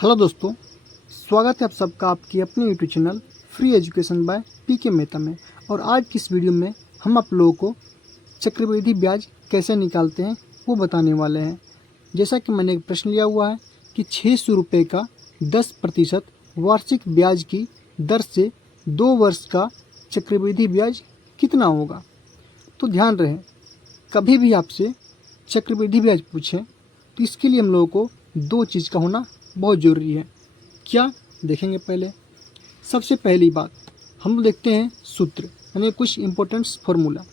Hello दोस्तों, स्वागत है आप सबका आपकी अपने YouTube channel free education by PK Mehta में। और आज की इस वीडियो में हम आप लोगों को चक्रवृद्धि ब्याज कैसे निकालते हैं वो बताने वाले हैं। जैसा कि मैंने एक प्रश्न लिया हुआ है कि 600 रुपये का 10% वार्षिक ब्याज की दर से 2 वर्ष का चक्रवृद्धि ब्याज कितना होगा। तो ध्यान रहे, कभी भी आपसे चक्रवृद्धि ब्याज पूछें तो इसके लिए हम लोगों को दो चीज़ का होना बहुत ज़रूरी है। क्या देखेंगे? पहले सबसे पहली बात हम लोग देखते हैं सूत्र, यानी कुछ इम्पोर्टेंट फार्मूला।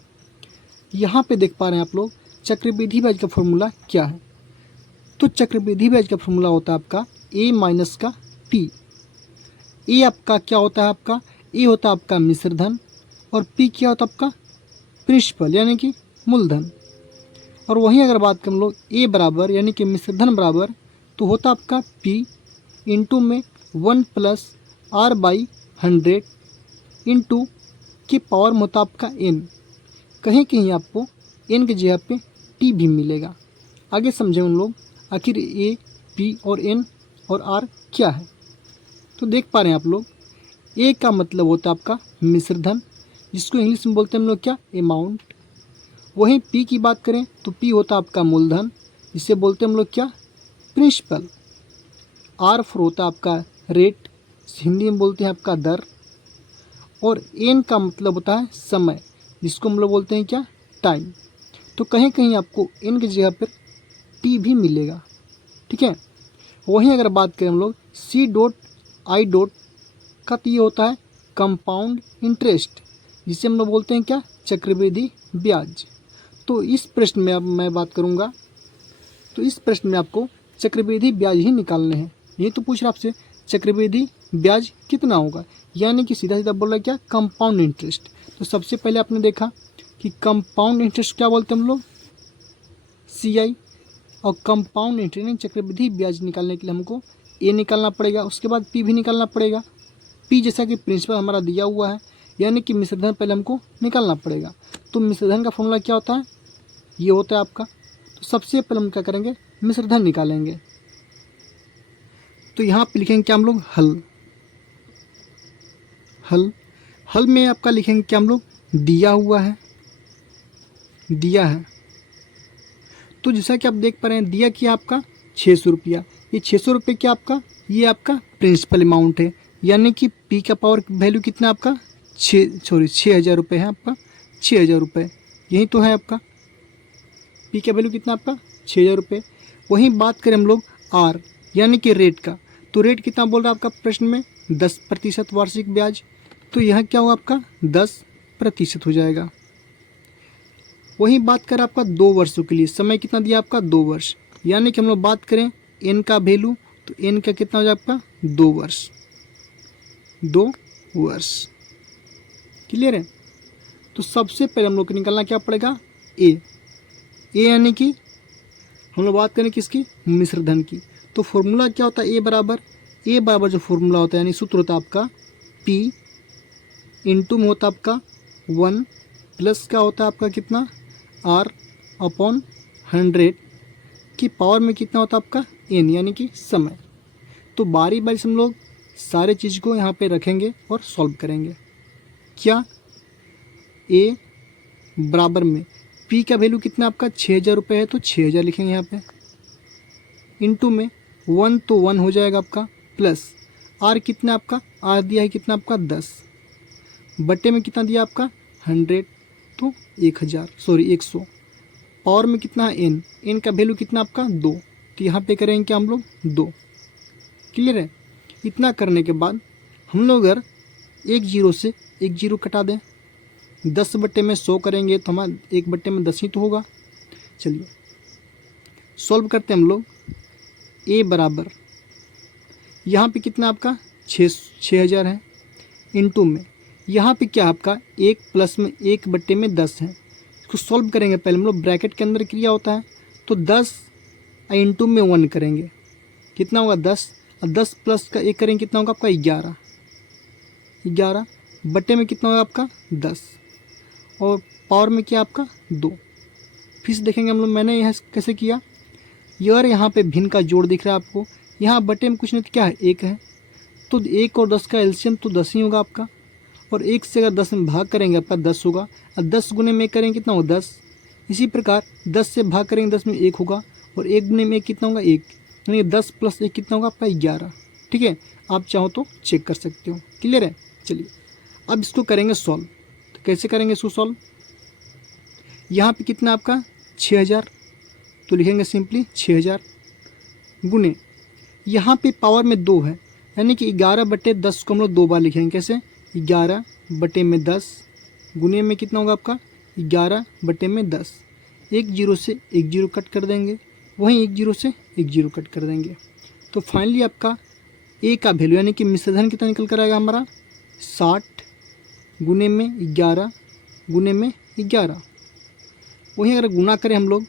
यहाँ पे देख पा रहे हैं आप लोग चक्रवृद्धि ब्याज का फार्मूला क्या है। तो चक्रवृद्धि ब्याज का फार्मूला होता है आपका ए माइनस का पी। ए आपका क्या होता है? आपका ए होता है आपका मिश्र धन और पी क्या होता है? आपका प्रिंसिपल यानी कि मूलधन। और वहीं अगर बात करें हम लोग ए बराबर यानी कि मिश्र धन बराबर तो होता आपका P इंटू में 1 प्लस R/100 इंटू की पावर में होता आपका N। कहीं कहीं आपको N की जगह पे T भी मिलेगा। आगे समझें हम लोग आखिर A, P और N और R क्या है। तो देख पा रहे हैं आप लोग A का मतलब होता है आपका मिश्र धन, जिसको इंग्लिश में बोलते हैं हम लोग क्या? अमाउंट। वहीं P की बात करें तो P होता आपका मूलधन, जिसे बोलते हैं हम लोग क्या? प्रिंसिपल। आर फोर होता है आपका रेट, हिंदी में बोलते हैं आपका दर। और एन का मतलब होता है समय, जिसको हम लोग बोलते हैं क्या? टाइम। तो कहीं कहीं आपको एन की जगह पर टी भी मिलेगा, ठीक है। वहीं अगर बात करें हम लोग सी डॉट आई डॉट का तो ये होता है कंपाउंड इंटरेस्ट, जिसे हम लोग बोलते हैं क्या? चक्रवृद्धि ब्याज। तो इस प्रश्न में अब मैं बात करूँगा, तो इस प्रश्न में आपको चक्रवृद्धि ब्याज ही निकालने हैं। ये तो पूछ रहा आपसे चक्रवृद्धि ब्याज कितना होगा, यानी कि सीधा सीधा बोल रहा है क्या? Compound interest. तो सबसे पहले आपने देखा कि कंपाउंड इंटरेस्ट क्या बोलते हैं हम लोग? CI। और कंपाउंड इंटरेस्ट चक्रवृद्धि ब्याज निकालने के लिए हमको ए निकालना पड़ेगा, उसके बाद पी भी निकालना पड़ेगा। पी जैसा कि प्रिंसिपल हमारा दिया हुआ है, यानी कि मिश्रधन पहले हमको निकालना पड़ेगा। तो मिश्रधन का फॉर्मूला क्या होता है? ये होता है आपका। तो सबसे पहले हम क्या करेंगे? मिश्रधन निकालेंगे। तो यहाँ पे लिखेंगे क्या हम लोग? हल। हल हल में आपका लिखेंगे क्या हम लोग? दिया हुआ है, दिया है। तो जैसा कि आप देख पा रहे हैं दिया क्या आपका 600 रुपया। ये 600 रुपये क्या आपका? ये आपका प्रिंसिपल अमाउंट है, यानी कि पी का पावर वैल्यू कितना आपका? 6,000 रुपये है आपका। 6,000 रुपये यही तो है आपका। पी का वैल्यू कितना आपका? 6,000 रुपये। वहीं बात करें हम लोग आर यानी कि रेट का, तो रेट कितना बोल रहा है आपका प्रश्न में? 10% वार्षिक ब्याज। तो यह क्या होगा आपका? 10% हो जाएगा। वहीं बात करें आपका 2 वर्षों के लिए, समय कितना दिया आपका? 2 वर्ष। यानी कि हम लोग बात करें एन का वैल्यू, तो एन का कितना हो जाए आपका? 2 वर्ष। 2 वर्ष क्लियर है। तो सबसे पहले हम लोग को निकालना क्या पड़ेगा? ए यानी कि हम लोग बात करें किसकी? मिश्र धन की। तो फॉर्मूला क्या होता है? ए बराबर जो फॉर्मूला होता है यानी सूत्र होता है आपका पी इंटू में होता है आपका 1 प्लस का होता है आपका कितना? R/100 की पावर में कितना होता है आपका? N यानी कि समय। तो बारी बारी से हम लोग सारे चीज़ को यहाँ पे रखेंगे और सॉल्व करेंगे। क्या? A बराबर में P का वैल्यू कितना आपका? 6,000 रुपये है, तो 6,000 लिखेंगे यहाँ पे। इंटू में 1 तो 1 हो जाएगा आपका, प्लस R कितना आपका? R दिया है कितना आपका? 10 बटे में कितना दिया आपका? 100, तो 100। पावर में कितना है? N का वैल्यू कितना आपका? 2। तो यहाँ पे करेंगे क्या हम लोग? 2। क्लियर है। इतना करने के बाद हम लोग अगर एक जीरो से एक जीरो कटा दें, 10 बटे में 100 करेंगे तो हमारा 1 बटे में 10 ही तो होगा। चलिए सॉल्व करते हैं हम लोग। ए बराबर यहाँ पे कितना आपका? 6,000 है, इंटू में यहाँ पे क्या आपका? 1 प्लस में 1 बटे में 10 है। इसको सॉल्व करेंगे पहले हम लोग, ब्रैकेट के अंदर क्रिया होता है, तो 10 इंटू में 1 करेंगे, कितना होगा? 10। और 10 प्लस का 1 करेंगे कितना होगा आपका? 11 बटे में कितना होगा आपका? 10 और पावर में क्या आपका? 2। फिर से देखेंगे हम लोग मैंने यह कैसे किया। यार यहाँ पे भिन्न का जोड़ दिख रहा है आपको, यहाँ बटे में कुछ नहीं तो क्या है, 1 है, तो 1 और 10 का एलसीएम तो 10 ही होगा आपका। और 1 से अगर 10 में भाग करेंगे आपका 10 होगा, और 10 गुने में 1 करेंगे कितना होगा 10। इसी प्रकार 10 से भाग करेंगे 10 में 1 होगा, और 1 गुने में 1 कितना होगा 1, यानी 10 + 1 कितना होगा आपका 11। ठीक है, आप चाहो तो चेक कर सकते हो। क्लियर है। चलिए अब इसको करेंगे सॉल्व। तो कैसे करेंगे इसको सॉल्व, यहाँ पे कितना आपका 6000, तो लिखेंगे सिंपली 6000 गुने, यहाँ पे पावर में 2 है, यानी कि 11/10 को हम लोग 2 बार लिखेंगे। कैसे, 11/10 गुने में कितना होगा आपका 11/10। 1 0 से 1 0 कट कर देंगे, वहीं 1 0 से 1 0 कट कर देंगे। तो फाइनली आपका ए का वैल्यू यानी कि मिश्रधन कितना निकल कर आएगा हमारा 60 गुने में 11 गुने में 11। वहीं अगर गुना करें हम लोग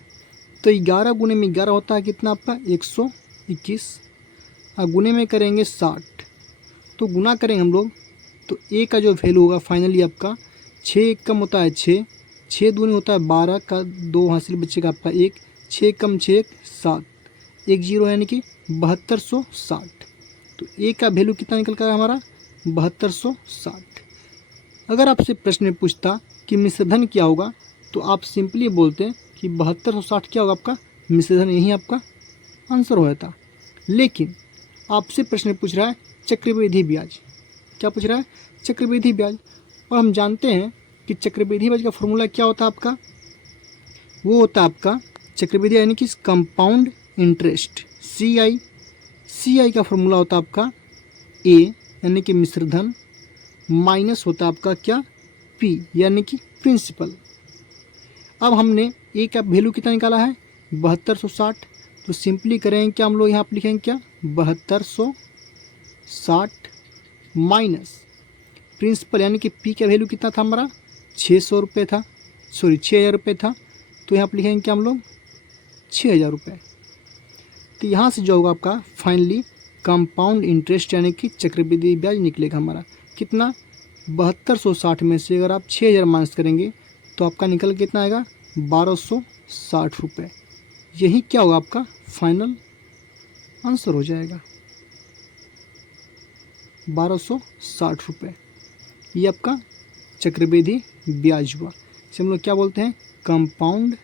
तो 11 गुने में 11 होता है कितना आपका 121, और गुने में करेंगे 60, तो गुना करेंगे हम लोग तो ए का जो वैल्यू होगा फाइनली आपका 6 कम होता है 6, 6 दूनी होता है 12 का 2 हासिल बचेगा आपका 1, 6 कम 6 7, 1 0 यानी कि 7260। तो ए का वैल्यू कितना निकल कर हमारा 7260। अगर आपसे प्रश्न में पूछता कि मिश्रधन क्या होगा तो आप सिंपली बोलते कि 7260 क्या होगा आपका मिश्रधन, यही आपका आंसर हो जाता। लेकिन आपसे प्रश्न पूछ रहा है चक्रवृद्धि ब्याज, क्या पूछ रहा है चक्रवृद्धि ब्याज, और हम जानते हैं कि चक्रवृद्धि ब्याज का फॉर्मूला क्या होता है आपका, वो होता है आपका चक्रवृद्धि यानी कि कंपाउंड इंटरेस्ट, CI का फॉर्मूला होता है आपका ए यानी कि मिश्रधन माइनस होता है आपका क्या P यानी कि प्रिंसिपल। अब हमने ए का वैल्यू कितना निकाला है 7260, तो सिंपली करेंगे क्या हम लोग यहाँ पर लिखेंगे क्या 7260 माइनस प्रिंसिपल यानी कि P का वैल्यू कितना था हमारा 600 रुपये था, सॉरी 6000 रुपये था, तो यहाँ पर लिखेंगे क्या हम लोग 6000 रुपये। तो यहाँ से जो होगा आपका फाइनली कंपाउंड इंटरेस्ट यानी कि चक्रवृद्धि ब्याज निकलेगा हमारा कितना 7260 में से अगर आप 6000 माइनस करेंगे तो आपका निकल कितना आएगा 1260 रुपये। यही क्या होगा आपका फाइनल आंसर हो जाएगा 1260 रुपये। ये आपका चक्रवृद्धि ब्याज हुआ, इसे हम लोग क्या बोलते हैं कंपाउंड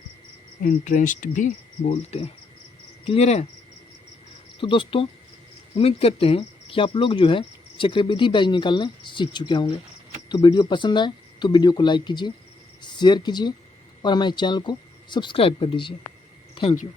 इंटरेस्ट भी बोलते हैं। क्लियर है। तो दोस्तों उम्मीद करते हैं कि आप लोग जो है चक्रवृद्धि ब्याज निकालने सीख चुके होंगे। तो वीडियो पसंद आए तो वीडियो को लाइक कीजिए, शेयर कीजिए और हमारे चैनल को सब्सक्राइब कर दीजिए। Thank you.